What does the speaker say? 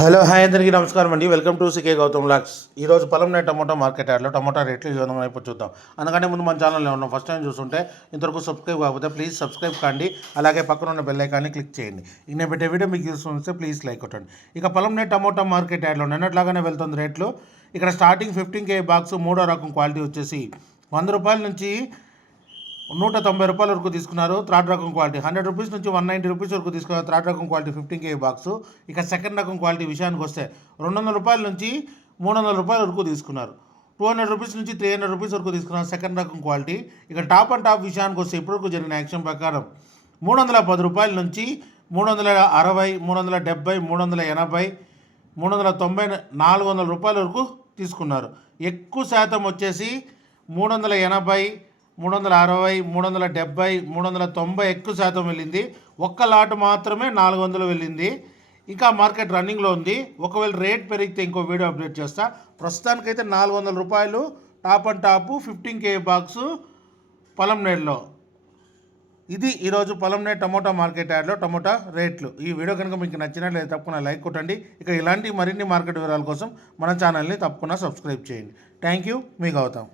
Hello hi అందరికీ నమస్కారం అండి. వెల్కమ్ టు సికే గౌతమ్ లాక్స్. ఈరోజు పొలంనే టమోటా మార్కెట్ యార్డ్లో టమోటా రేట్లు ఈ విధంగా ఇప్పుడు చూద్దాం. అందుకంటే ముందు మన ఛానల్లో ఉన్నాం. ఫస్ట్ టైం చూస్తుంటే ఇంతవరకు సబ్స్క్రైబ్ కాకపోతే ప్లీజ్ సబ్స్క్రైబ్ కాండి. అలాగే పక్కన ఉన్న బెల్ ఐకాన్ని క్లిక్ చేయండి. ఇక నేను పెట్టే వీడియో మీకు చూస్తే ప్లీజ్ లైక్ కొట్టండి. ఇక పొలంనే టమోటా మార్కెట్ యార్డ్లో నిన్నట్లాగానే వెళ్తుంది రేట్లు. ఇక్కడ స్టార్టింగ్ 15K బాక్స్ మూడో రకం క్వాలిటీ వచ్చేసి ₹100 నుంచి ₹190 వరకు తీసుకున్నారు. థర్డ్ రకం క్వాలిటీ ₹100 నుంచి ₹190 వరకు తీసుకున్నారు. థర్డ్ రకం క్వాలిటీ 15K బాక్స్. ఇక సెకండ్ రకం క్వాలిటీ విషయానికి వస్తే ₹200 నుంచి ₹300 వరకు తీసుకున్నారు. ₹200 నుంచి ₹300 వరకు తీసుకున్నారు సెకండ్ రకం క్వాలిటీ. ఇక టాప్ అండ్ టాప్ విషయానికి వస్తే ఇప్పటివరకు జరిగిన యాక్షన్ ప్రకారం ₹310 నుంచి ₹360, ₹370, ₹380, ₹390, ₹400 వరకు తీసుకున్నారు. ఎక్కువ శాతం వచ్చేసి 380, 360, 370, 390 ఎక్కువ శాతం వెళ్ళింది. ఒక్క లాట్ మాత్రమే 400 వెళ్ళింది. ఇంకా మార్కెట్ రన్నింగ్లో ఉంది. ఒకవేళ రేట్ పెరిగితే ఇంకో వీడియో అప్డేట్ చేస్తా. ప్రస్తుతానికైతే ₹400 top and top 15K box పొలంనేడులో. ఇది ఈరోజు పొలంనేడు టమోటా మార్కెట్ యార్డ్లో టమోటా రేట్లు. ఈ వీడియో కనుక మీకు నచ్చినట్లయితే తప్పకుండా లైక్ కొట్టండి. ఇక ఇలాంటి మరిన్ని మార్కెట్ వివరాల కోసం మన ఛానల్ని తప్పకుండా సబ్స్క్రైబ్ చేయండి. థ్యాంక్ యూ, మీ గౌతమ్.